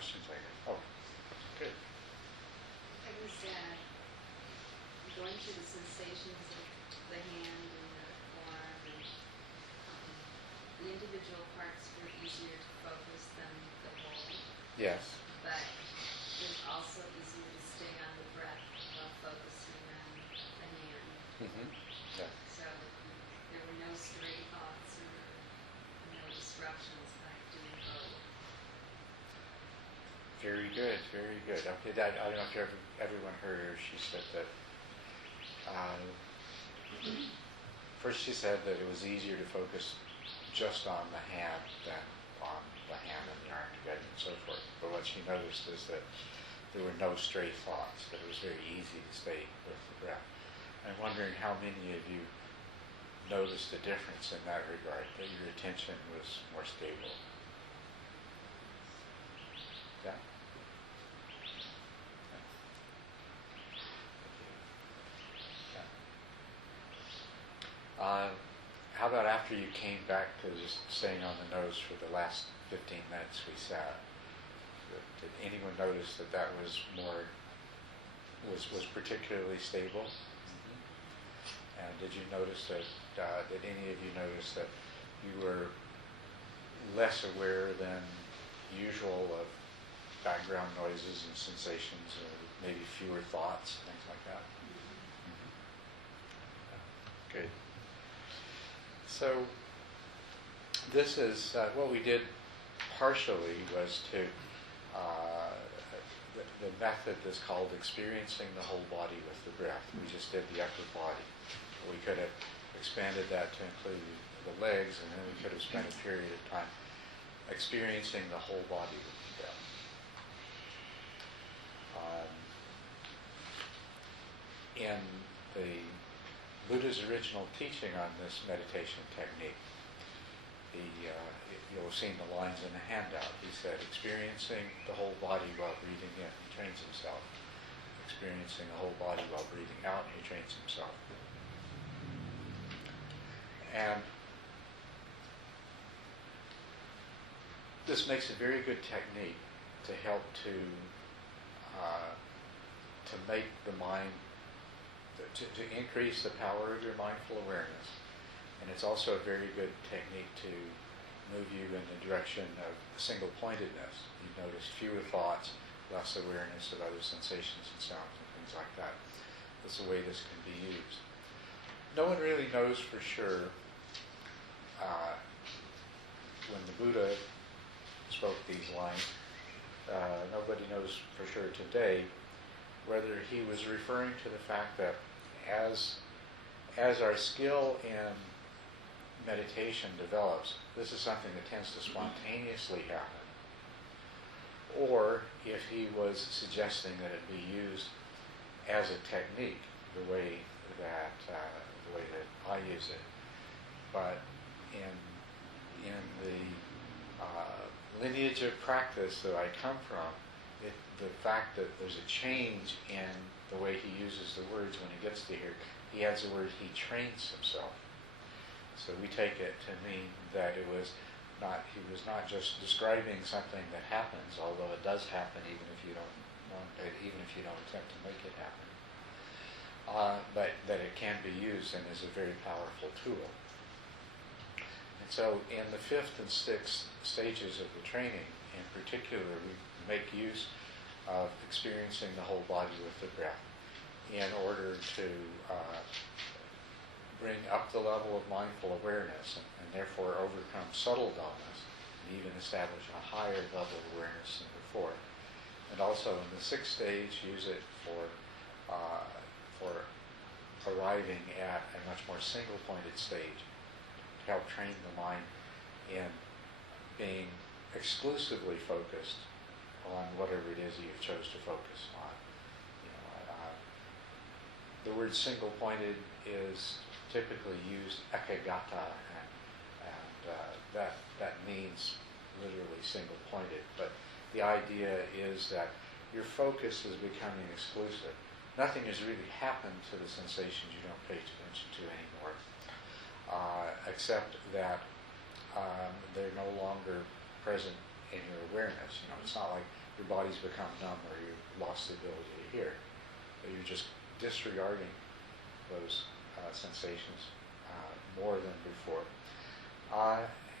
questions later. Oh, good. I was going through the sensations of the hand and the arm, and the individual parts were easier to focus than the whole. Yes. But it was also easier to stay on the breath while focusing on the hand. Mm-hmm. Yeah. So there were no stray thoughts or no disruptions by doing both. Very good, very good. Okay, I don't know if everyone heard her. She said that, first she said that it was easier to focus just on the hand than on the hand and the arm together and so forth. But what she noticed is that there were no stray thoughts, that it was very easy to stay with the breath. I'm wondering how many of you noticed a difference in that regard, that your attention was more stable. Yeah? How about after you came back to just staying on the nose for the last 15 minutes we sat? Did anyone notice that that was particularly stable? Mm-hmm. And did you notice that, did any of you notice that you were less aware than usual of background noises and sensations, or maybe fewer thoughts, things like that? Mm-hmm. Good. So this is what we did partially was to the method is called experiencing the whole body with the breath. We just did the upper body. We could have expanded that to include the legs, and then we could have spent a period of time experiencing the whole body with the breath. In the Buddha's original teaching on this meditation technique, you'll have seen the lines in the handout. He said, experiencing the whole body while breathing in, he trains himself. Experiencing the whole body while breathing out, he trains himself. And this makes a very good technique to help to make the mind, to increase the power of your mindful awareness. And it's also a very good technique to move you in the direction of single-pointedness. You notice fewer thoughts, less awareness of other sensations and sounds and things like that. That's the way this can be used. No one really knows for sure when the Buddha spoke these lines, nobody knows for sure today whether he was referring to the fact that as our skill in meditation develops, this is something that tends to spontaneously happen, or if he was suggesting that it be used as a technique, the way that I use it. But in the lineage of practice that I come from, the fact that there's a change in the way he uses the words when he gets to here, he adds the word he trains himself. So we take it to mean that he was not just describing something that happens, although it does happen even if you don't attempt to make it happen. But that it can be used and is a very powerful tool. And so in the 5th and 6th stages of the training, in particular, we make use of experiencing the whole body with the breath in order to bring up the level of mindful awareness and therefore overcome subtle dullness and even establish a higher level of awareness than before. And also in the 6th stage, use it for arriving at a much more single-pointed stage to help train the mind in being exclusively focused on whatever it is you chose to focus on. The word single-pointed is typically used ekagata, and that means literally single-pointed. But the idea is that your focus is becoming exclusive. Nothing has really happened to the sensations you don't pay attention to anymore, except that they're no longer present in your awareness. It's not like your body's become numb or you've lost the ability to hear. But you're just disregarding those sensations more than before.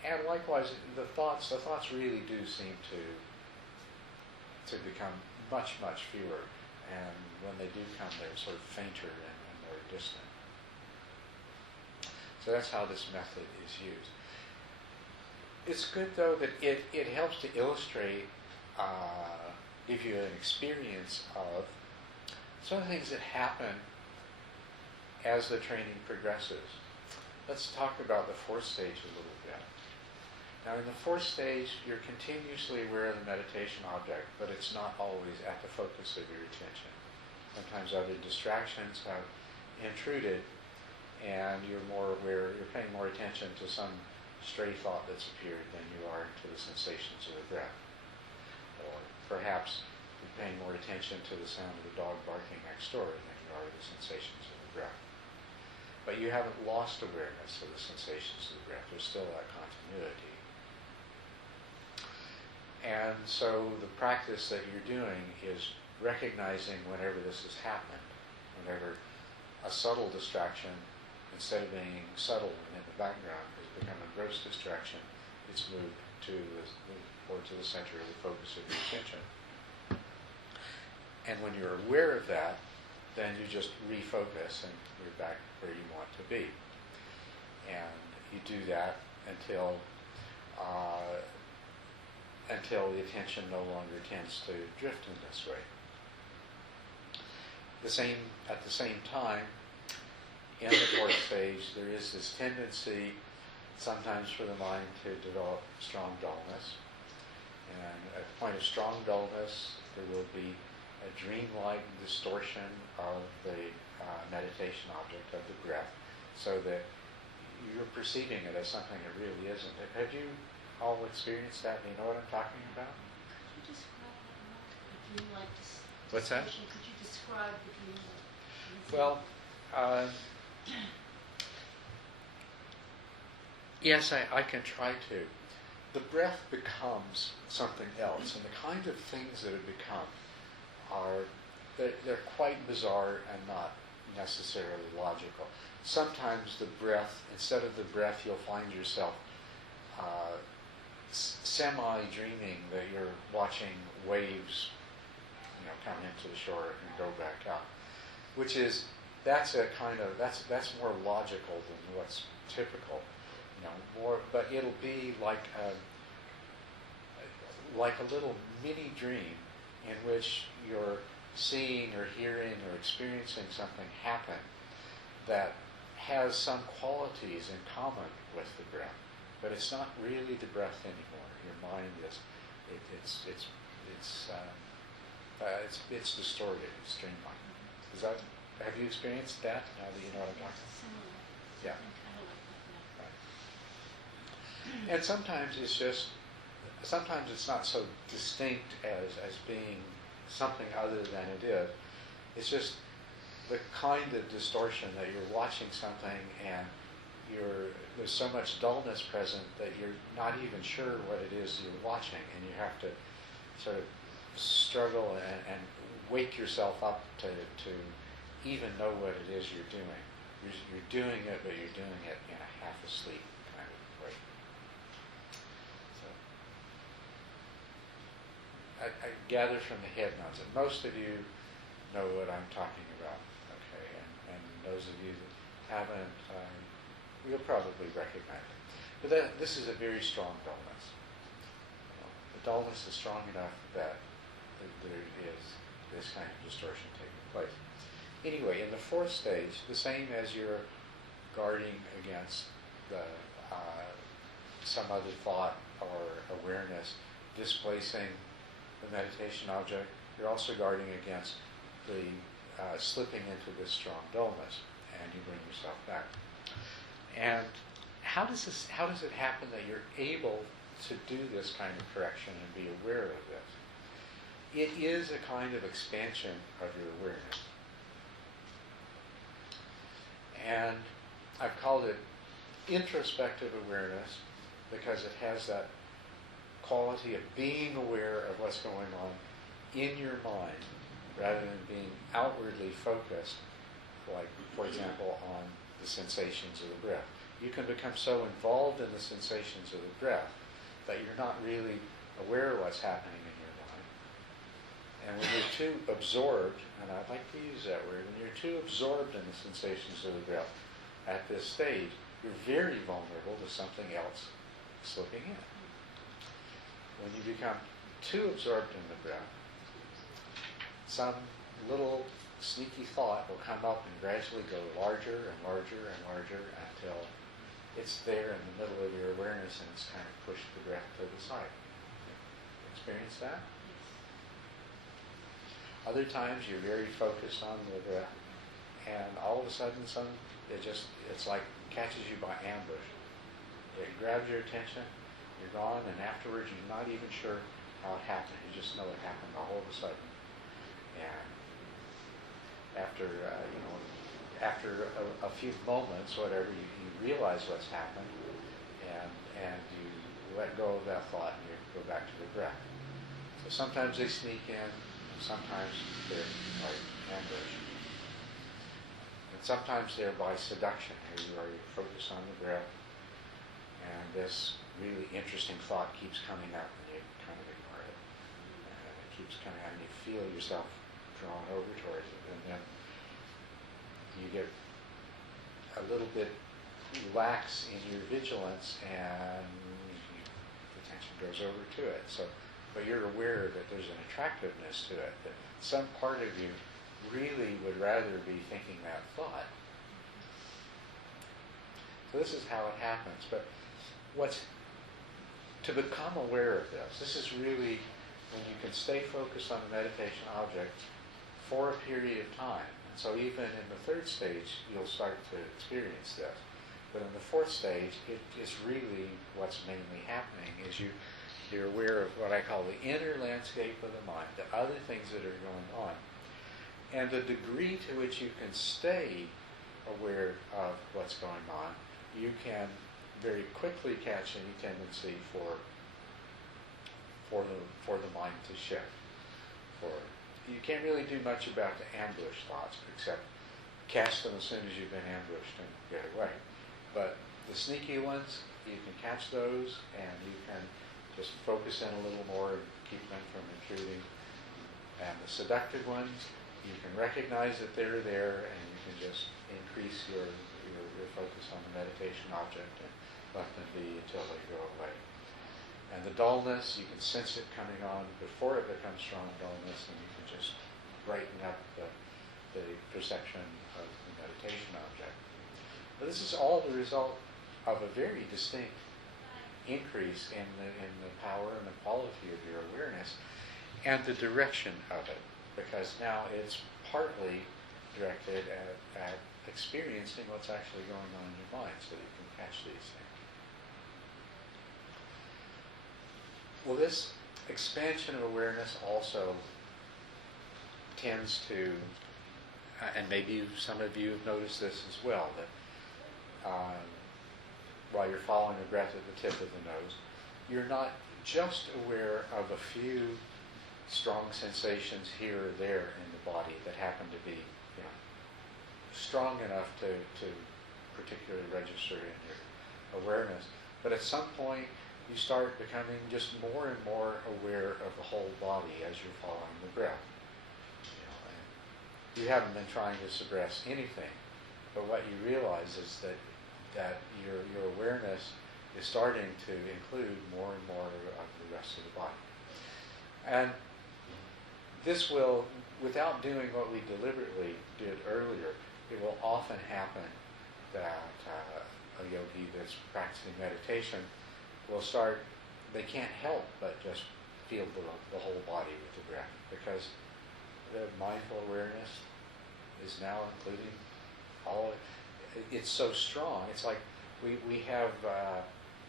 And likewise, the thoughts really do seem to become much, much fewer. And when they do come, they're sort of fainter and more distant. So that's how this method is used. It's good, though, that it helps to illustrate, give you an experience of some of the things that happen as the training progresses. Let's talk about the fourth stage a little bit. Now, in the fourth stage, you're continuously aware of the meditation object, but it's not always at the focus of your attention. Sometimes other distractions have intruded, and you're more aware, you're paying more attention to some stray thought that's appeared than you are to the sensations of the breath. Or perhaps you're paying more attention to the sound of the dog barking next door than you are to the sensations of the breath. But you haven't lost awareness of the sensations of the breath. There's still that continuity. And so the practice that you're doing is recognizing whenever this has happened, whenever a subtle distraction, instead of being subtle and in the background, has become a gross distraction, it's moved to the center of the focus of your attention. And when you're aware of that, then you just refocus and you're back where you want to be. And you do that until the attention no longer tends to drift in this way. At the same time, in the fourth stage, there is this tendency sometimes for the mind to develop strong dullness. And at the point of strong dullness, there will be a dreamlike distortion of the meditation object of the breath, so that you're perceiving it as something it really isn't. Have you all experienced that? Do you know what I'm talking about? Could you describe that? A dreamlike What's that? Could you describe the dreamlike? Well, yes, I can try to. The breath becomes something else, and the kind of things that it become they're quite bizarre and not necessarily logical. Sometimes the breath, instead of the breath, you'll find yourself semi-dreaming that you're watching waves, come into the shore and go back out, that's more logical than what's typical, but it'll be like a little mini dream in which you're seeing or hearing or experiencing something happen that has some qualities in common with the breath, but it's not really the breath anymore. Your mind it's distorted. It's dreamlike. Have you experienced that? Now that you know what I'm talking about. Yeah. Right. And sometimes it's not so distinct as being something other than it is. It's just the kind of distortion that you're watching something and there's so much dullness present that you're not even sure what it is you're watching, and you have to sort of struggle and wake yourself up to even know what it is you're doing. You're doing it, but you're doing it in a half-asleep kind of way. So I gather from the head nods that most of you know what I'm talking about, okay? And those of you that haven't, you'll probably recognize it. But this is a very strong dullness. The dullness is strong enough that there is this kind of distortion taking place. Anyway, in the fourth stage, the same as you're guarding against some other thought or awareness displacing the meditation object, you're also guarding against the slipping into this strong dullness, and you bring yourself back. And how does it happen that you're able to do this kind of correction and be aware of this? It is a kind of expansion of your awareness. And I've called it introspective awareness because it has that quality of being aware of what's going on in your mind rather than being outwardly focused, like, for example, on the sensations of the breath. You can become so involved in the sensations of the breath that you're not really aware of what's happening in your mind. And when you're too absorbed, and I'd like to use that word, when you're too absorbed in the sensations of the breath at this stage, you're very vulnerable to something else slipping in. When you become too absorbed in the breath, some little sneaky thought will come up and gradually go larger and larger and larger until it's there in the middle of your awareness and it's kind of pushed the breath to the side. Experience that? Other times you're very focused on the breath and all of a sudden it's like catches you by ambush. It grabs your attention, you're gone, and afterwards you're not even sure how it happened. You just know it happened all of a sudden. And after a few moments, whatever, you realize what's happened, and you let go of that thought and you go back to the breath. So sometimes they sneak in, sometimes they're like ambush. And sometimes they're by seduction. Here you are, you're focused on the breath, and this really interesting thought keeps coming up and you kind of ignore it. And it keeps coming out and you feel yourself drawn over towards it, and then you get a little bit lax in your vigilance and attention goes over to it. But you're aware that there's an attractiveness to it, that some part of you really would rather be thinking that thought. So this is how it happens. But to become aware of this is really when you can stay focused on the meditation object for a period of time. And so even in the third stage, you'll start to experience this. But in the fourth stage, it's really what's mainly happening is you're aware of what I call the inner landscape of the mind, the other things that are going on. And the degree to which you can stay aware of what's going on, you can very quickly catch any tendency for the mind to shift. You can't really do much about the ambush thoughts except catch them as soon as you've been ambushed and get away. But the sneaky ones, you can catch those and you can just focus in a little more and keep them from intruding. And the seductive ones, you can recognize that they're there and you can just increase your focus on the meditation object and let them be until they go away. And the dullness, you can sense it coming on before it becomes strong dullness, and you can just brighten up the perception of the meditation object. But this is all the result of a very distinct increase in the power and the quality of your awareness and the direction of it, because now it's partly directed at experiencing what's actually going on in your mind so that you can catch these things. Well, this expansion of awareness also tends to, and maybe some of you have noticed this as well, that while you're following the breath at the tip of the nose, you're not just aware of a few strong sensations here or there in the body that happen to be strong enough to particularly register in your awareness. But at some point, you start becoming just more and more aware of the whole body as you're following the breath. You haven't been trying to suppress anything, but what you realize is that your awareness is starting to include more and more of the rest of the body. And this will, without doing what we deliberately did earlier, it will often happen that a yogi that's practicing meditation will start, they can't help but just feel the whole body with the breath, because the mindful awareness is now including all of it. It's so strong. It's like we have,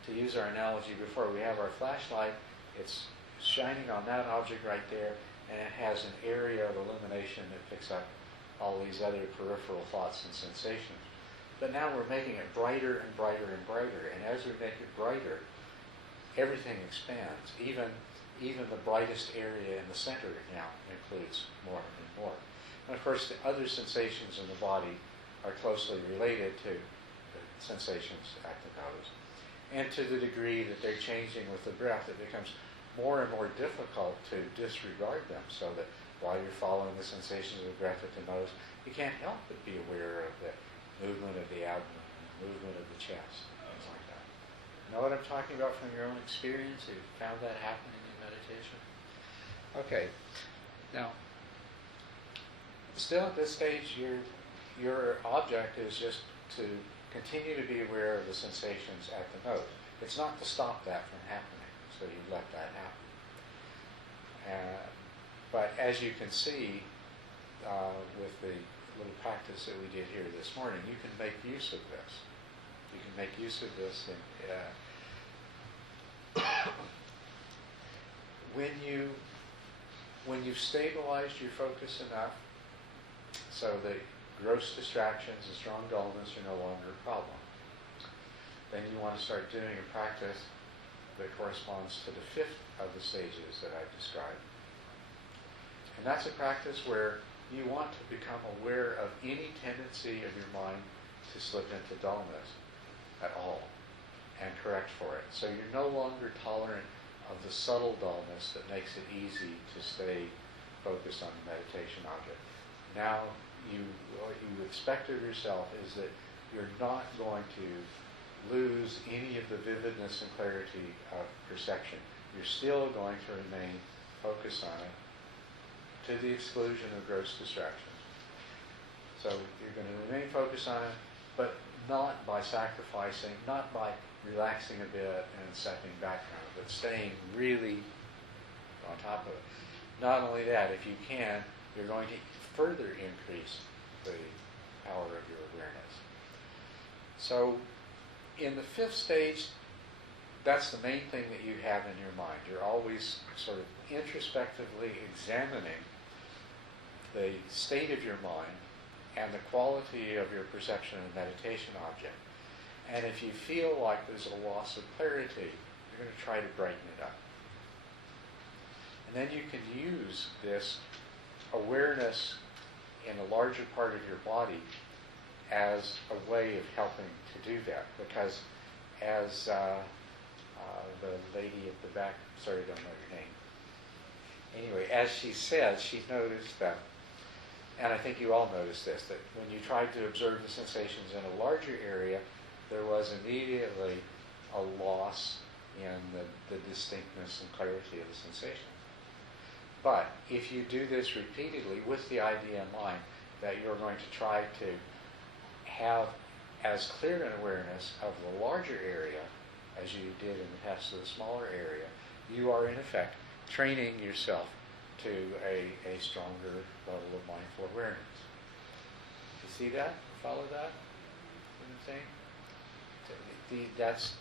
to use our analogy before, we have our flashlight, it's shining on that object right there, and it has an area of illumination that picks up all these other peripheral thoughts and sensations. But now we're making it brighter and brighter and brighter, and as we make it brighter, everything expands. Even the brightest area in the center now includes more and more. And of course, the other sensations in the body are closely related to the sensations at the nose. And to the degree that they're changing with the breath, it becomes more and more difficult to disregard them, so that while you're following the sensations of the breath at the nose, you can't help but be aware of the movement of the abdomen, the movement of the chest, things like that. Know what I'm talking about from your own experience? Have you found that happening in meditation? Okay. Now, still at this stage, your object is just to continue to be aware of the sensations at the nose. It's not to stop that from happening, so you let that happen. But as you can see, with the little practice that we did here this morning, you can make use of this. You can make use of this when you've stabilized your focus enough so that gross distractions and strong dullness are no longer a problem, then you want to start doing a practice that corresponds to the fifth of the stages that I've described. And that's a practice where you want to become aware of any tendency of your mind to slip into dullness at all and correct for it. So you're no longer tolerant of the subtle dullness that makes it easy to stay focused on the meditation object. Now, what you expect of yourself is that you're not going to lose any of the vividness and clarity of perception. You're still going to remain focused on it to the exclusion of gross distractions. So you're going to remain focused on it, but not by sacrificing, not by relaxing a bit and stepping back from it, but staying really on top of it. Not only that, if you can, you're going to further increase the power of your awareness. So in the fifth stage, that's the main thing that you have in your mind. You're always sort of introspectively examining the state of your mind and the quality of your perception and meditation object. And if you feel like there's a loss of clarity, you're going to try to brighten it up. And then you can use this awareness in a larger part of your body as a way of helping to do that. Because as the lady at the back, sorry, I don't know your name. Anyway, as she said, she noticed that, and I think you all noticed this, that when you tried to observe the sensations in a larger area, there was immediately a loss in the distinctness and clarity of the sensation. But if you do this repeatedly with the idea in mind that you're going to try to have as clear an awareness of the larger area as you did in the past of the smaller area, you are in effect training yourself to a stronger level of mindful awareness. You see that? Follow that? You know what I'm saying? That's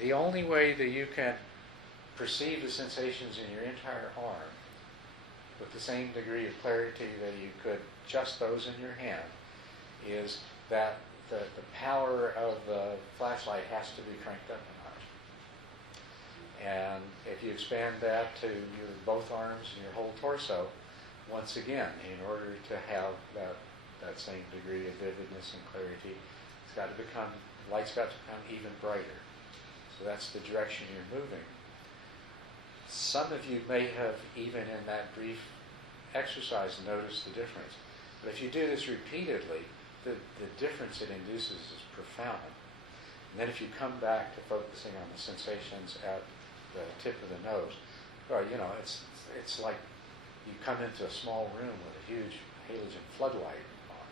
the only way that you can perceive the sensations in your entire arm with the same degree of clarity that you could just those in your hand is that the power of the flashlight has to be cranked up a notch. And if you expand that to your both arms and your whole torso, once again, in order to have that same degree of vividness and clarity, light's got to become even brighter. So that's the direction you're moving. Some of you may have, even in that brief exercise, noticed the difference. But if you do this repeatedly, the difference it induces is profound. And then if you come back to focusing on the sensations at the tip of the nose, well, it's like you come into a small room with a huge halogen floodlight on.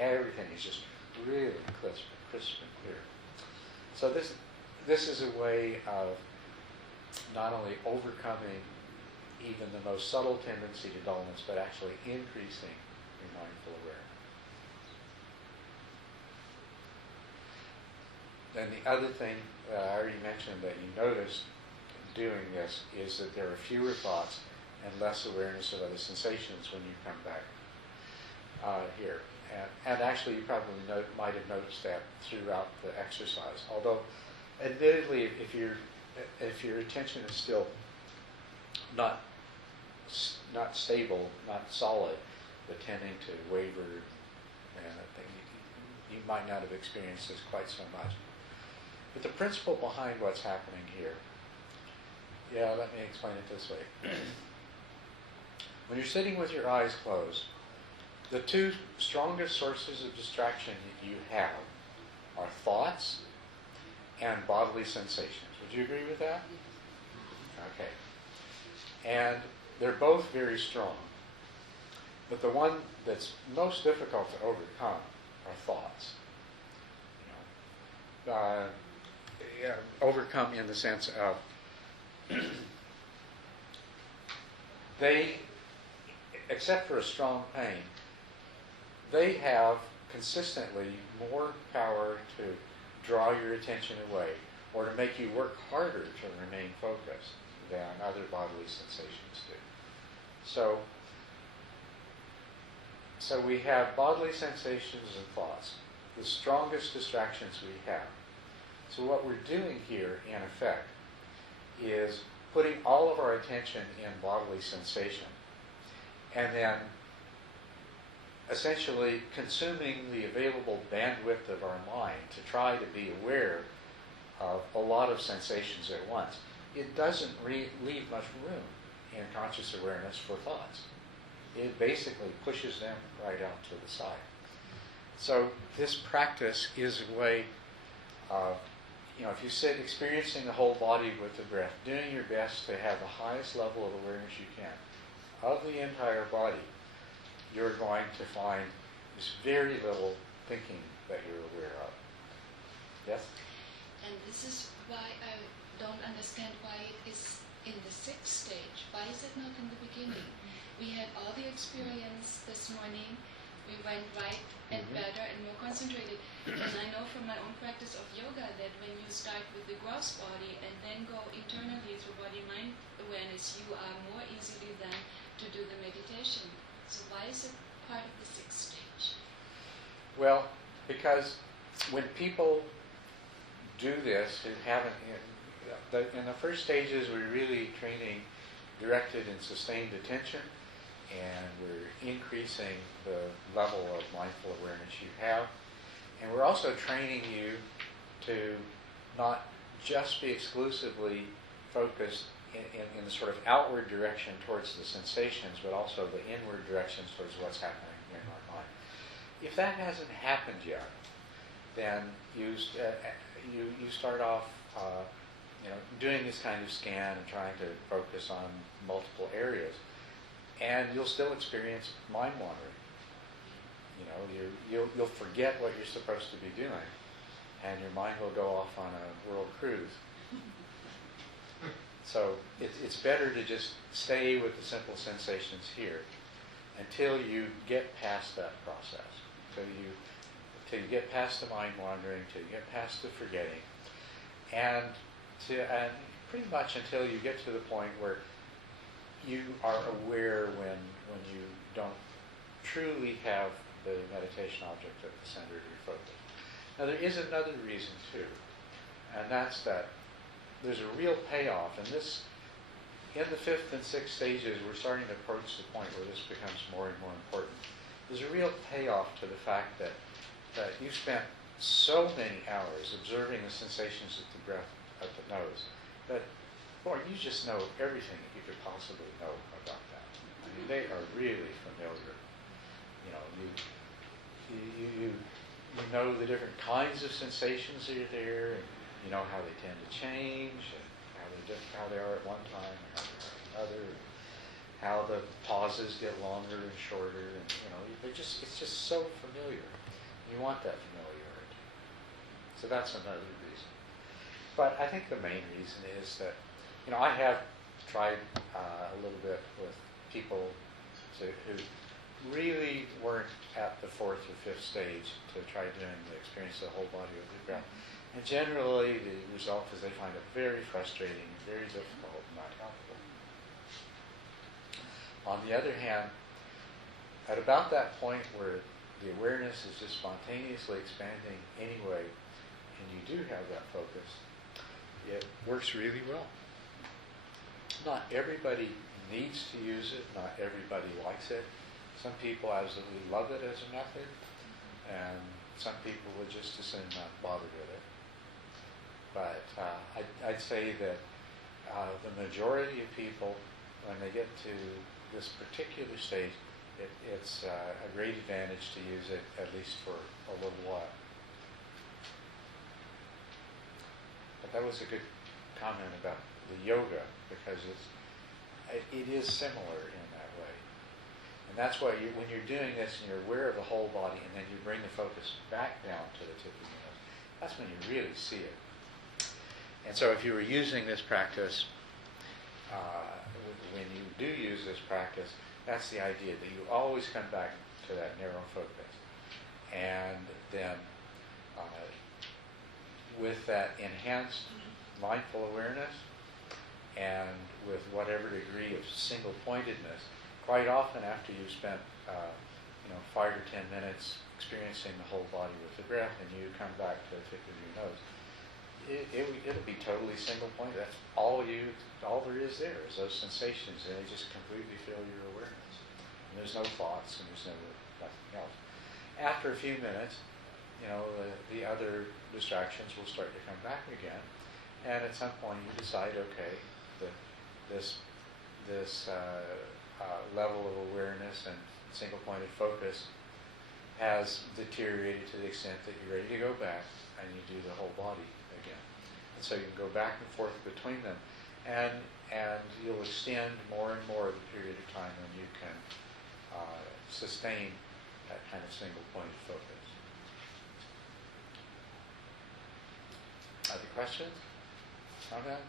Everything is just really crisp and clear. So this is a way of not only overcoming even the most subtle tendency to dullness, but actually increasing your mindful awareness. Then the other thing I already mentioned that you notice doing this is that there are fewer thoughts and less awareness of other sensations when you come back here. And actually you probably might have noticed that throughout the exercise. Although admittedly, if your attention is still not stable, not solid, but tending to waver, and I think you might not have experienced this quite so much. But the principle behind what's happening here, let me explain it this way. When you're sitting with your eyes closed, the two strongest sources of distraction that you have are thoughts and bodily sensations. Would you agree with that? Okay. And they're both very strong. But the one that's most difficult to overcome are thoughts. Overcome in the sense of they, except for a strong pain, they have consistently more power to draw your attention away or to make you work harder to remain focused than other bodily sensations do. So we have bodily sensations and thoughts, the strongest distractions we have. So what we're doing here, in effect, is putting all of our attention in bodily sensation and then essentially consuming the available bandwidth of our mind to try to be aware of a lot of sensations at once. It doesn't leave much room in conscious awareness for thoughts. It basically pushes them right out to the side. So this practice is a way of, if you sit experiencing the whole body with the breath, doing your best to have the highest level of awareness you can of the entire body, you're going to find there's very little thinking that you're aware of. Yes? And this is why I don't understand why it is in the sixth stage. Why is it not in the beginning? We had all the experience this morning. We went right and better and more concentrated. And I know from my own practice of yoga that when you start with the gross body and then go internally through body-mind awareness, you are more easily than to do the meditation. So why is it part of the sixth stage? Well, because when people do this who haven't, in the first stages we're really training directed and sustained attention, and we're increasing the level of mindful awareness you have. And we're also training you to not just be exclusively focused in the sort of outward direction towards the sensations, but also the inward directions towards what's happening in our mind. If that hasn't happened yet, then you start off doing this kind of scan and trying to focus on multiple areas. And you'll still experience mind wandering. You'll forget what you're supposed to be doing, and your mind will go off on a world cruise. So it's better to just stay with the simple sensations here until you get past that process, until you get past the mind wandering, until you get past the forgetting, and pretty much until you get to the point where you are aware when you don't truly have the meditation object at the center of your focus. Now there is another reason too, and that's that there's a real payoff, and this, in the fifth and sixth stages, we're starting to approach the point where this becomes more and more important. There's a real payoff to the fact that you spent so many hours observing the sensations of the breath at the nose that, boy, you just know everything that you could possibly know about that. I mean, they are really familiar. You know the different kinds of sensations that are there, and you know how they tend to change, and how they are at one time, and how they are at another, and how the pauses get longer and shorter, and it's just so familiar. You want that familiarity. So that's another reason. But I think the main reason is that I have tried a little bit with people who really weren't at the fourth or fifth stage to try doing the experience of the whole body of the breath. And generally the result is they find it very frustrating, very difficult, and not helpful. On the other hand, at about that point where the awareness is just spontaneously expanding anyway, and you do have that focus, it works really well. Not everybody needs to use it. Not everybody likes it. Some people absolutely love it as a method, and some people would just as soon not bother with it. But I'd say that the majority of people, when they get to this particular stage, it's a great advantage to use it at least for a little while. But that was a good comment about the yoga, because it is similar in that way. And that's why when you're doing this and you're aware of the whole body, and then you bring the focus back down to the tip of your nose, that's when you really see it. And so if you were using this practice, when you do use this practice, that's the idea, that you always come back to that narrow focus. And then with that enhanced mindful awareness, and with whatever degree of single-pointedness, quite often after you've spent 5 or 10 minutes experiencing the whole body with the breath, and you come back to the tip of your nose, it'll be totally single-pointed. That's all there is there is those sensations, and they just completely fill your awareness. And there's no thoughts, and there's nothing else. After a few minutes, the other distractions will start to come back again, and at some point you decide, okay, that this level of awareness and single-pointed focus has deteriorated to the extent that you're ready to go back, and you do the whole body again. And so you can go back and forth between them, and you'll extend more and more the period of time when you can sustain that kind of single-pointed focus. Other questions? Comments?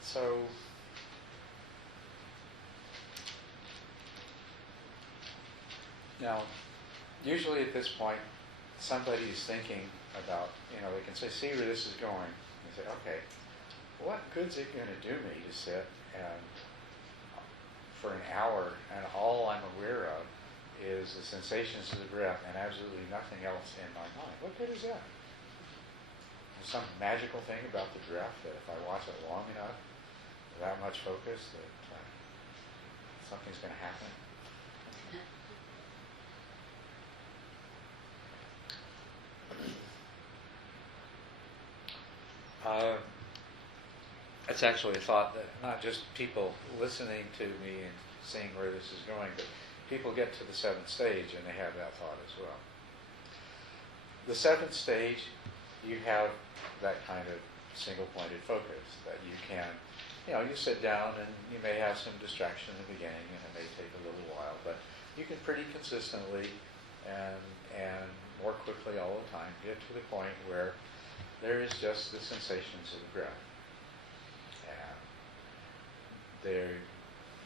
So, now, usually at this point, somebody is thinking about, they can say, see where this is going. They say, okay, what good's it going to do me to sit and for an hour, and all I'm aware of is the sensations of the breath and absolutely nothing else in my mind? What good is that? There's some magical thing about the breath that if I watch it long enough, without much focus, that something's going to happen. It's actually a thought that not just people listening to me and seeing where this is going, but people get to the seventh stage and they have that thought as well. The seventh stage, you have that kind of single-pointed focus that you can, you sit down and you may have some distraction in the beginning and it may take a little while, but you can pretty consistently and more quickly all the time get to the point where there is just the sensations of the breath. And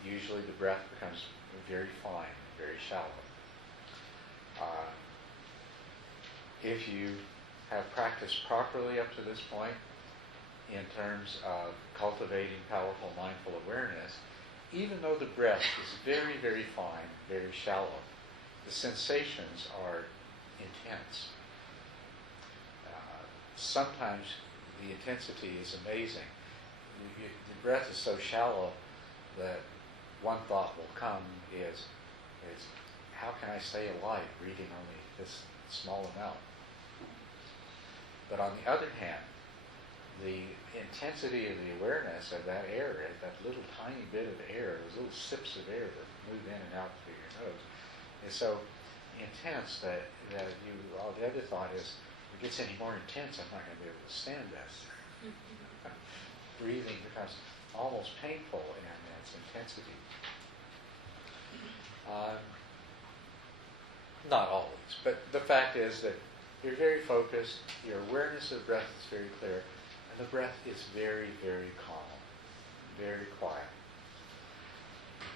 usually the breath becomes very fine, very shallow. If you have practiced properly up to this point in terms of cultivating powerful mindful awareness, even though the breath is very, very fine, very shallow, the sensations are intense. Sometimes the intensity is amazing. The breath is so shallow that one thought will come is how can I stay alive breathing only this small amount? But on the other hand, the intensity of the awareness of that air, that little tiny bit of air, those little sips of air that move in and out through your nose, is so intense that the other thought is, if it gets any more intense, I'm not going to be able to stand this. Breathing becomes almost painful in its intensity. Not always, but the fact is that you're very focused, your awareness of breath is very clear, and the breath is very, very calm, very quiet.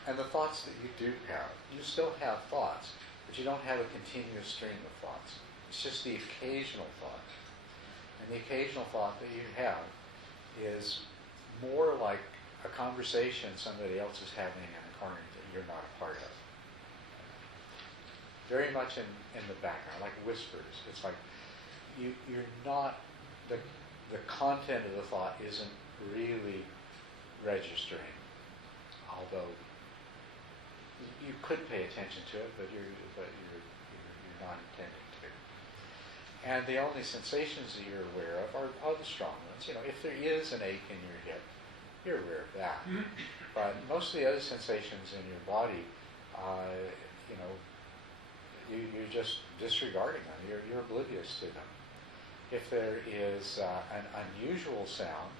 And the thoughts that you do have, you still have thoughts, but you don't have a continuous stream of thoughts. It's just the occasional thought. And the occasional thought that you have is more like a conversation somebody else is having in a corner that you're not a part of. very much in the background, like whispers. It's like you're not, the content of the thought isn't really registering, although you could pay attention to it, but you're not intending to. And the only sensations that you're aware of are the strong ones. If there is an ache in your hip, you're aware of that. But most of the other sensations in your body, you're just disregarding them. You're oblivious to them. If there is an unusual sound,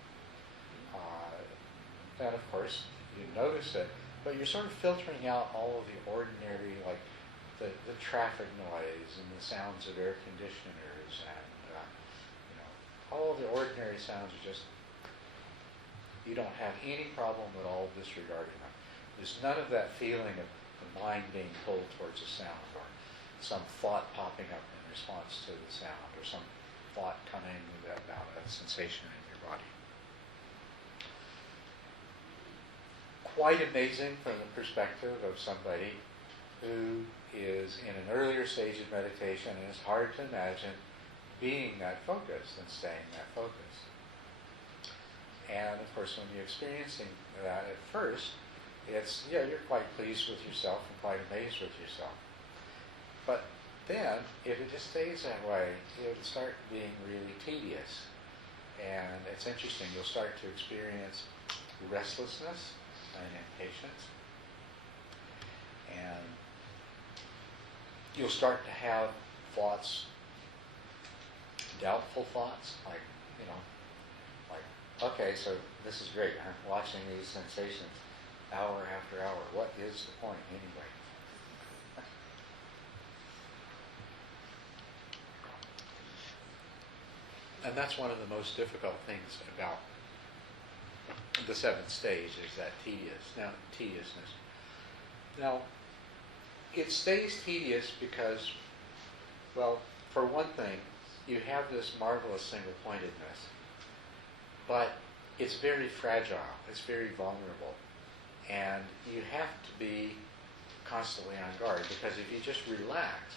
then of course you notice it, but you're sort of filtering out all of the ordinary, like the traffic noise and the sounds of air conditioners and all of the ordinary sounds are just, you don't have any problem at all disregarding them. There's none of that feeling of the mind being pulled towards a sound, or some thought popping up in response to the sound, or some thought coming about a sensation in your body. Quite amazing from the perspective of somebody who is in an earlier stage of meditation, and it's hard to imagine being that focused and staying that focused. And of course, when you're experiencing that at first, you're quite pleased with yourself and quite amazed with yourself. But then, if it just stays that way, it'll start being really tedious. And it's interesting, you'll start to experience restlessness and impatience. And you'll start to have thoughts, doubtful thoughts, like, okay, so this is great. I'm watching these sensations hour after hour. What is the point anyway? And that's one of the most difficult things about the seventh stage, is that tediousness. Now, it stays tedious because, well, for one thing, you have this marvelous single-pointedness, but it's very fragile, it's very vulnerable, and you have to be constantly on guard, because if you just relax,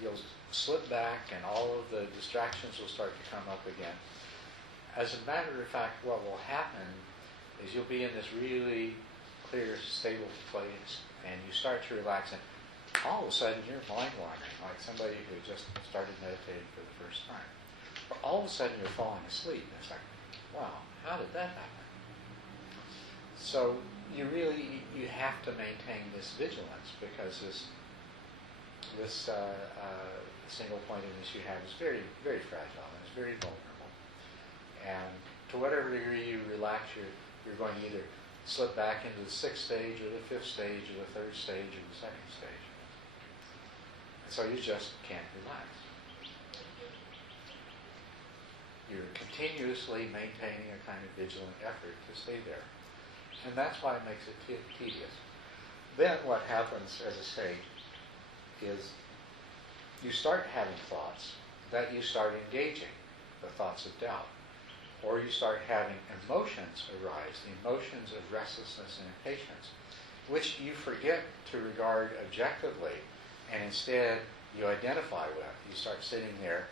you'll slip back and all of the distractions will start to come up again. As a matter of fact, what will happen is you'll be in this really clear, stable place, and you start to relax, and all of a sudden you're mind-wandering, like somebody who just started meditating for the first time. Or all of a sudden you're falling asleep, and it's like, wow, how did that happen? So you have to maintain this vigilance, because this single-pointedness you have is very, very fragile, and it's very vulnerable. And to whatever degree you relax, you're going to either slip back into the sixth stage, or the fifth stage, or the third stage, or the second stage. And so you just can't relax. You're continuously maintaining a kind of vigilant effort to stay there. And that's why it makes it tedious. Then what happens as a stage is you start having thoughts that you start engaging, the thoughts of doubt. Or you start having emotions arise, emotions of restlessness and impatience, which you forget to regard objectively, and instead you identify with. You start sitting there,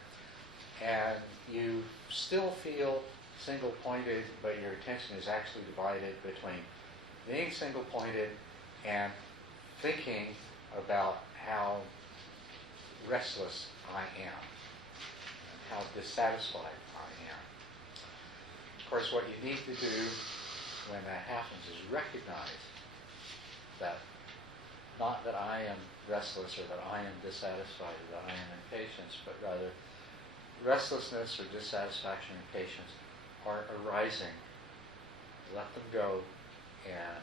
and you still feel single-pointed, but your attention is actually divided between being single-pointed and thinking about how restless I am, and how dissatisfied I am. Of course, what you need to do when that happens is recognize that, not that I am restless or that I am dissatisfied or that I am impatient, but rather restlessness or dissatisfaction and impatience are arising. Let them go and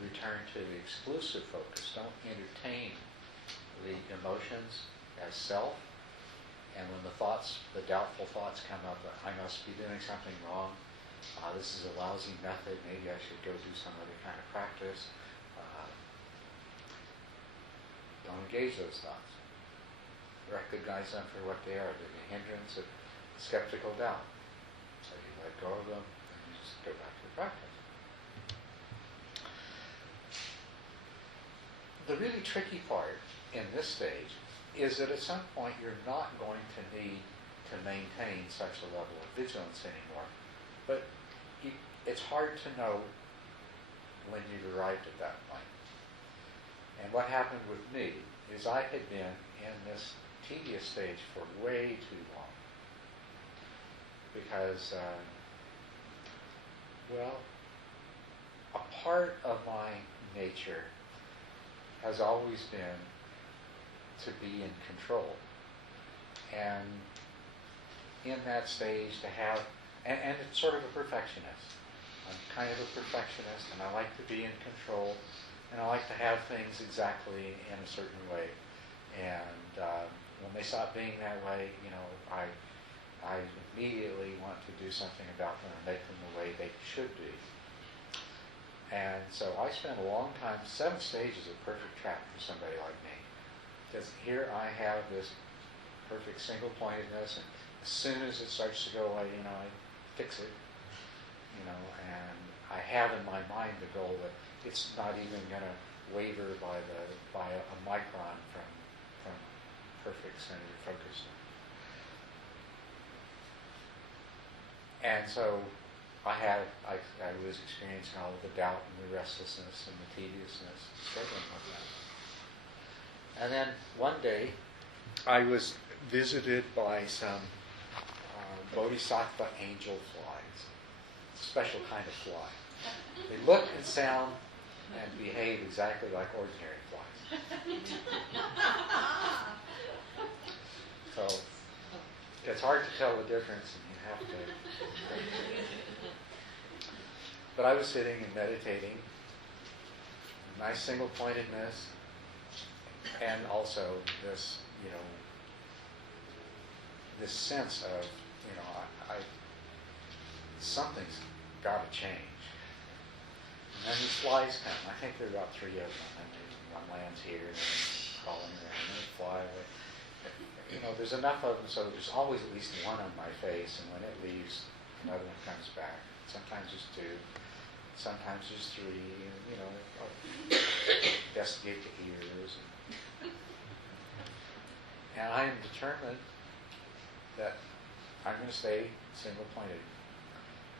return to the exclusive focus. Don't entertain the emotions as self. And when the thoughts, the doubtful thoughts come up, I must be doing something wrong. This is a lousy method. Maybe I should go do some other kind of practice. Don't engage those thoughts. Recognize them for what they are. They're the hindrance of skeptical doubt. So you let go of them, and you just go back to the practice. The really tricky part in this stage is that at some point you're not going to need to maintain such a level of vigilance anymore. But it's hard to know when you've arrived at that point. And what happened with me is I had been in this tedious stage for way too long. Because, a part of my nature has always been to be in control. And in that stage to have, and it's sort of a perfectionist. I'm kind of a perfectionist, and I like to be in control, and I like to have things exactly in a certain way. And when they stop being that way, I immediately want to do something about them and make them the way they should be. And so I spent a long time, 7 stages of perfect trap for somebody like me. Because here I have this perfect single-pointedness, and as soon as it starts to go away, I fix it. And I have in my mind the goal that it's not even going to waver by a micron from perfect centered focus. And so I was experiencing all of the doubt and the restlessness and the tediousness, struggling with that. And then one day, I was visited by some bodhisattva angel flies. It's a special kind of fly. They look and sound and behave exactly like ordinary flies. So it's hard to tell the difference, and you have to. But I was sitting and meditating, nice single-pointedness, and also this, this sense of, something's got to change. And then these flies come. I think there are about 3 of them. And one lands here, and then crawling around, and they fly away. There's enough of them, so there's always at least one on my face, and when it leaves, another one comes back. Sometimes there's 2, sometimes there's 3, and, I'll investigate the ears. And I am determined that I'm going to stay single-pointed.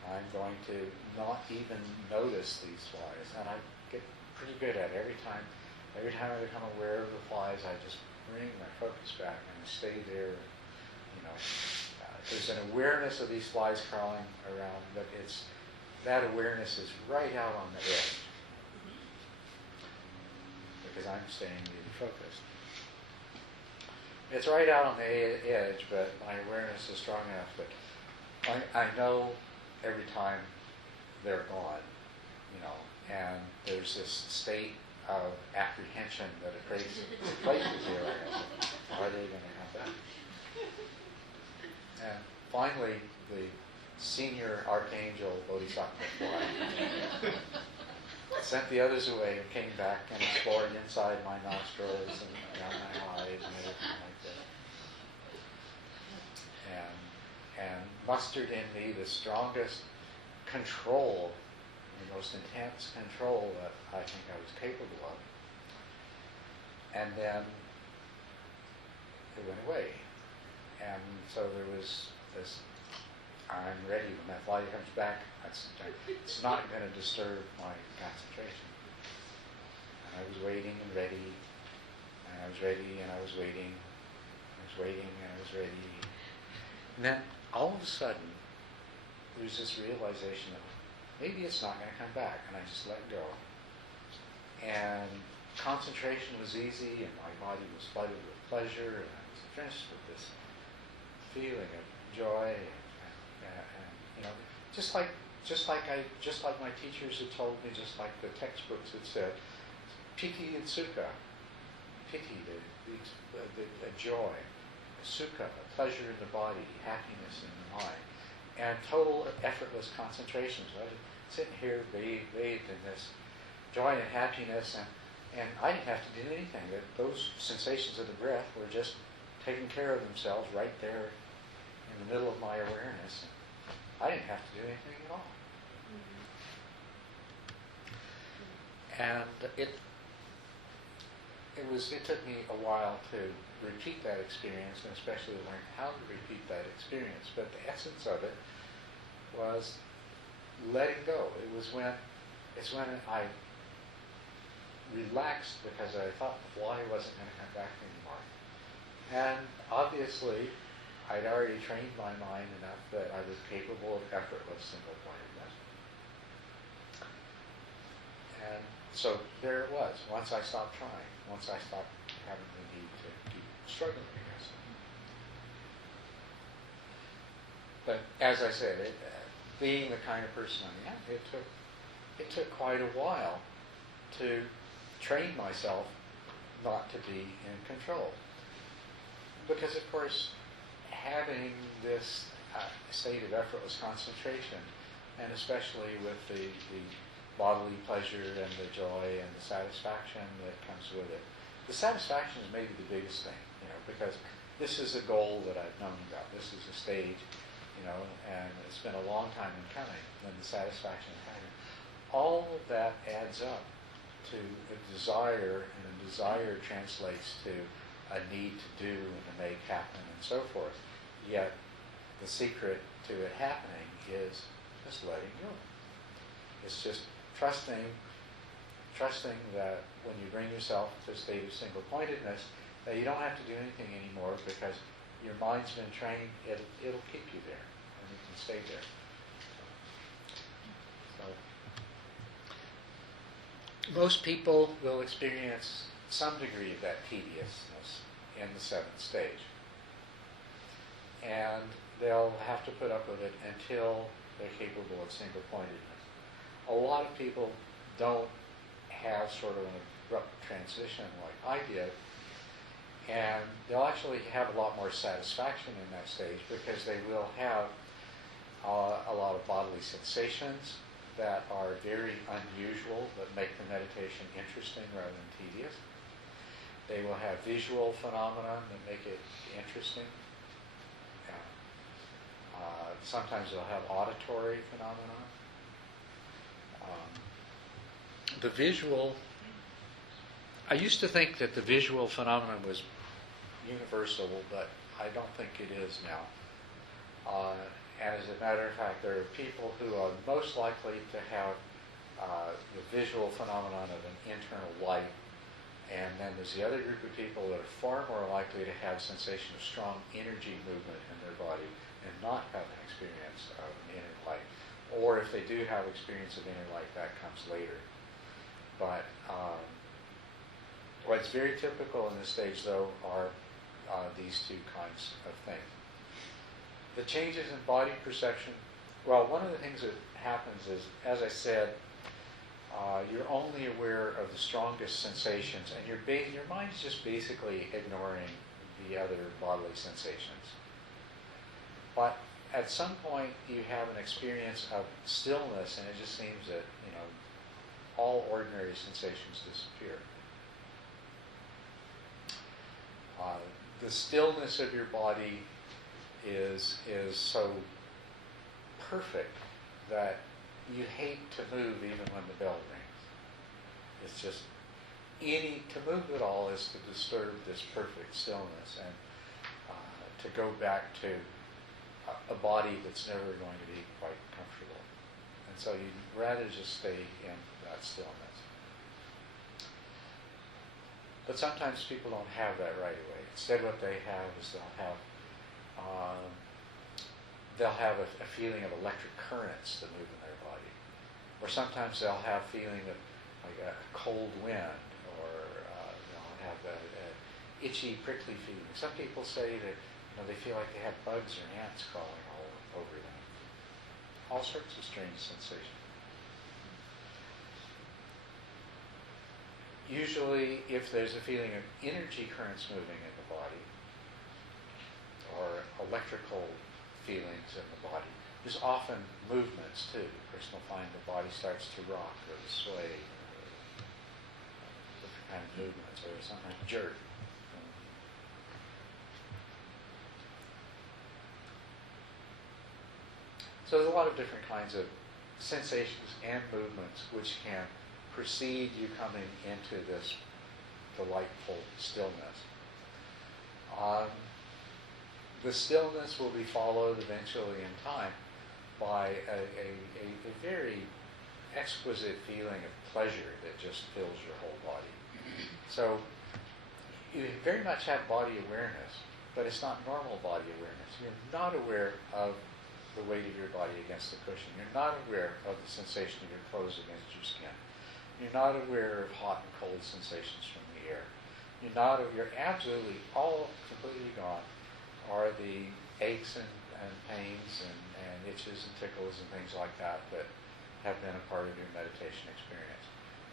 I'm going to not even notice these flies, and I get pretty good at it. Every time I become aware of the flies, I just bring my focus back and stay there. There's an awareness of these flies crawling around, but that awareness is right out on the edge because I'm staying really focused. It's right out on the edge, but my awareness is strong enough that I know every time they're gone, and there's this state of apprehension that places here. Are they going to have that? And finally, the senior archangel bodhisattva fly sent the others away and came back and explored inside my nostrils and around my eyes and everything like that. And mustered in me the strongest control, the most intense control that I think I was capable of. And then it went away. And so there was this, I'm ready. When that fly comes back, it's not going to disturb my concentration. And I was waiting and ready, and I was ready and I was waiting. I was waiting and I was ready. And then all of a sudden, there's this realization that maybe it's not going to come back, and I just let go. And concentration was easy, and my body was flooded with pleasure, and I was finished with this feeling of joy, and just like my teachers had told me, just like the textbooks had said, piti and sukha, piti, the joy, sukha, a pleasure in the body, happiness in the mind, and total effortless concentration. So I was sitting here, bathed in this joy and happiness, and I didn't have to do anything. Those sensations of the breath were just taking care of themselves right there in the middle of my awareness. I didn't have to do anything at all. And it took me a while to repeat that experience, and especially learn how to repeat that experience. But the essence of it was letting go. It's when I relaxed because I thought the fly wasn't going to come back anymore. And obviously, I'd already trained my mind enough that I was capable of effortless single-pointedness. And so there it was. Once I stopped trying, once I stopped having the need to keep struggling against it. But as I said, being the kind of person I am, it took quite a while to train myself not to be in control. Because of course, having this state of effortless concentration, and especially with the bodily pleasure and the joy and the satisfaction that comes with it. The satisfaction is maybe the biggest thing, because this is a goal that I've known about. This is a stage, and it's been a long time in coming, and the satisfaction of having it. All of that adds up to a desire, and a desire translates to a need to do and to make happen and so forth. Yet the secret to it happening is just letting go. It's just trusting that when you bring yourself to a state of single-pointedness, that you don't have to do anything anymore because your mind's been trained, it'll keep you there, and you can stay there. So, most people will experience some degree of that tediousness in the seventh stage. And they'll have to put up with it until they're capable of single-pointedness. A lot of people don't have sort of an abrupt transition like I did, and they'll actually have a lot more satisfaction in that stage because they will have a lot of bodily sensations that are very unusual but make the meditation interesting rather than tedious. They will have visual phenomena that make it interesting. Sometimes they'll have auditory phenomena. The visual, I used to think that the visual phenomenon was universal, but I don't think it is now. As a matter of fact, there are people who are most likely to have the visual phenomenon of an internal light, and then there's the other group of people that are far more likely to have sensation of strong energy movement in their body and not have an experience of an inner light. Or if they do have experience of inner light, that comes later. But what's very typical in this stage, though, are these two kinds of things. The changes in body perception, well, one of the things that happens is, as I said, you're only aware of the strongest sensations, and your mind's just basically ignoring the other bodily sensations. But at some point, you have an experience of stillness, and it just seems that, all ordinary sensations disappear. The stillness of your body is so perfect that you hate to move even when the bell rings. It's just, to move at all is to disturb this perfect stillness and to go back to a body that's never going to be quite comfortable. And so you'd rather just stay in that stillness. But sometimes people don't have that right away. Instead, what they have is they'll have a feeling of electric currents that move in their body. Or sometimes they'll have feeling of like a cold wind, or they'll have an itchy, prickly feeling. Some people say that they feel like they have bugs or ants crawling all over them. All sorts of strange sensations. Usually, if there's a feeling of energy currents moving in the body, or electrical feelings in the body, there's often movements too. The person will find the body starts to rock or to sway, or different kind of movements, or sometimes jerk. So there's a lot of different kinds of sensations and movements which can precede you coming into this delightful stillness. The stillness will be followed eventually in time by a very exquisite feeling of pleasure that just fills your whole body. So you very much have body awareness, but it's not normal body awareness. You're not aware of the weight of your body against the cushion. You're not aware of the sensation of your clothes against your skin. You're not aware of hot and cold sensations from the air. You're absolutely all completely gone are the aches and pains and itches and tickles and things like that that have been a part of your meditation experience.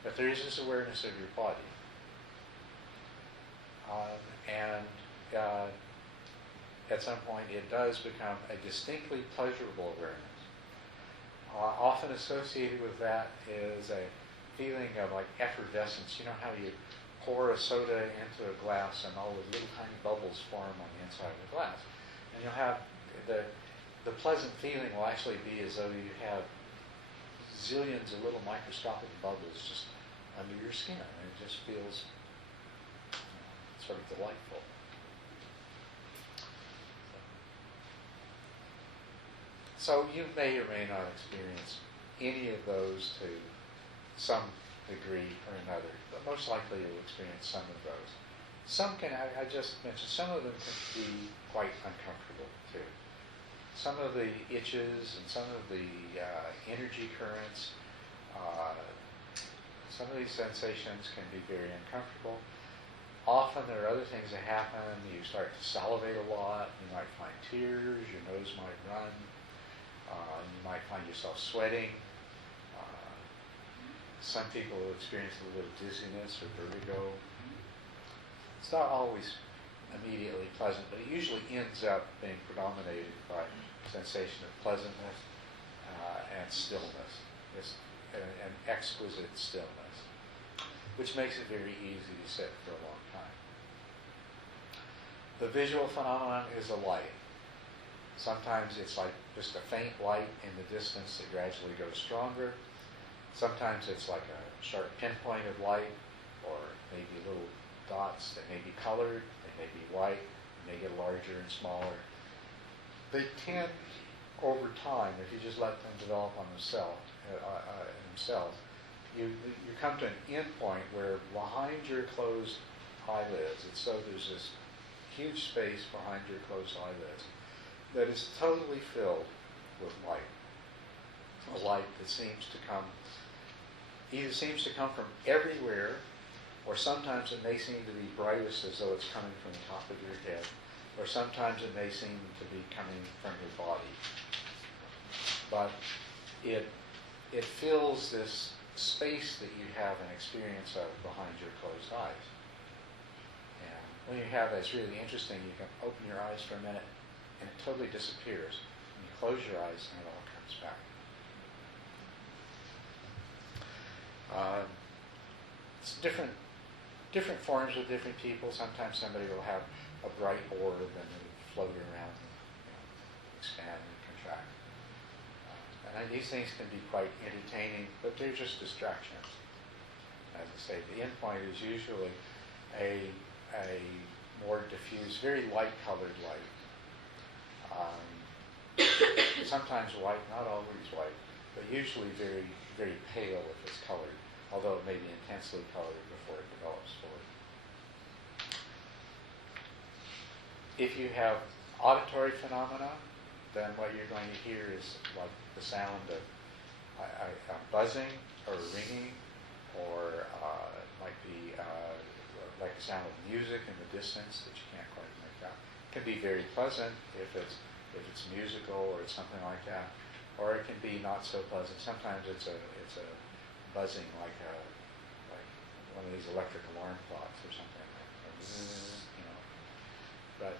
But there is this awareness of your body. At some point it does become a distinctly pleasurable awareness. Often associated with that is a feeling of like effervescence. You know how you pour a soda into a glass and all the little tiny bubbles form on the inside of the glass. And you'll have the pleasant feeling will actually be as though you have zillions of little microscopic bubbles just under your skin. And it just feels sort of delightful. So you may or may not experience any of those to some degree or another, but most likely you'll experience some of those. Some can, I just mentioned, some of them can be quite uncomfortable too. Some of the itches and some of the energy currents, some of these sensations can be very uncomfortable. Often there are other things that happen. You start to salivate a lot. You might find tears. Your nose might run. You might find yourself sweating. Some people will experience a little dizziness or vertigo. It's not always immediately pleasant, but it usually ends up being predominated by a sensation of pleasantness and stillness. It's an exquisite stillness, which makes it very easy to sit for a long time. The visual phenomenon is a light. Sometimes it's like just a faint light in the distance that gradually goes stronger. Sometimes it's like a sharp pinpoint of light, or maybe little dots that may be colored, they may be white, they may get larger and smaller. They tend, over time, if you just let them develop on themselves, you come to an end point where behind your closed eyelids, it's so there's this huge space behind your closed eyelids that is totally filled with light. A light that either seems to come from everywhere, or sometimes it may seem to be brightest as though it's coming from the top of your head, or sometimes it may seem to be coming from your body. But it fills this space that you have an experience of behind your closed eyes. And when you have that, it's really interesting. You can open your eyes for a minute, and it totally disappears. And you close your eyes, and it all comes back. It's different forms with different people. Sometimes somebody will have a bright orb and it'll float around and expand and contract. And these things can be quite entertaining, but they're just distractions. As I say, the end point is usually a more diffuse, very light-colored light. Sometimes white, not always white, but usually very, very pale if it's colored, although it may be intensely colored before it develops fully. If you have auditory phenomena, then what you're going to hear is like the sound of a buzzing or a ringing, or it might be like the sound of music in the distance that you can't quite make out. It can be very pleasant if it's musical or it's something like that, or it can be not so pleasant. Sometimes it's a buzzing like one of these electric alarm clocks or something like that. But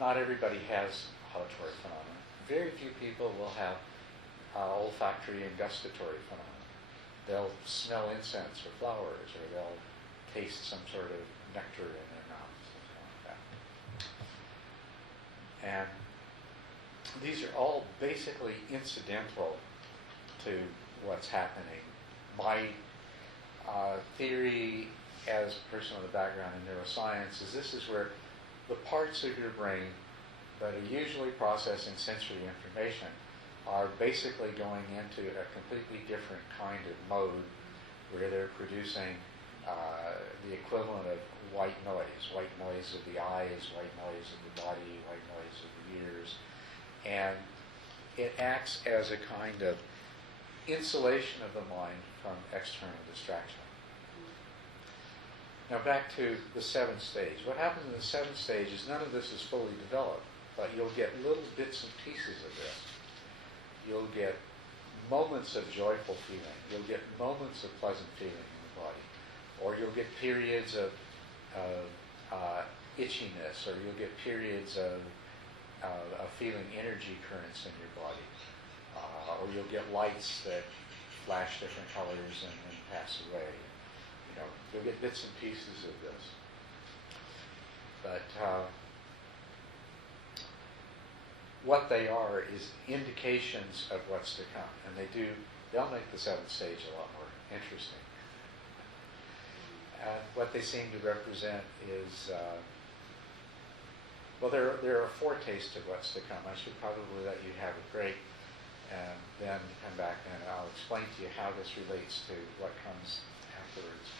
not everybody has auditory phenomena. Very few people will have olfactory and gustatory phenomena. They'll smell incense or flowers, or they'll taste some sort of nectar in their mouth, something like that. And these are all basically incidental to what's happening. Might theory as a person with a background in neuroscience is this is where the parts of your brain that are usually processing sensory information are basically going into a completely different kind of mode where they're producing the equivalent of white noise of the eyes, white noise of the body, white noise of the ears, and it acts as a kind of insulation of the mind from external distraction. Now back to the seventh stage. What happens in the seventh stage is none of this is fully developed, but you'll get little bits and pieces of this. You'll get moments of joyful feeling. You'll get moments of pleasant feeling in the body. Or you'll get periods of itchiness, or you'll get periods of feeling energy currents in your body. Or you'll get lights that flash different colors and then pass away. You know, you'll get bits and pieces of this. But what they are is indications of what's to come. And they'll make the seventh stage a lot more interesting. And what they seem to represent is, well, there are a foretaste of what's to come. I should probably let you have a break and then come back and I'll explain to you how this relates to what comes afterwards.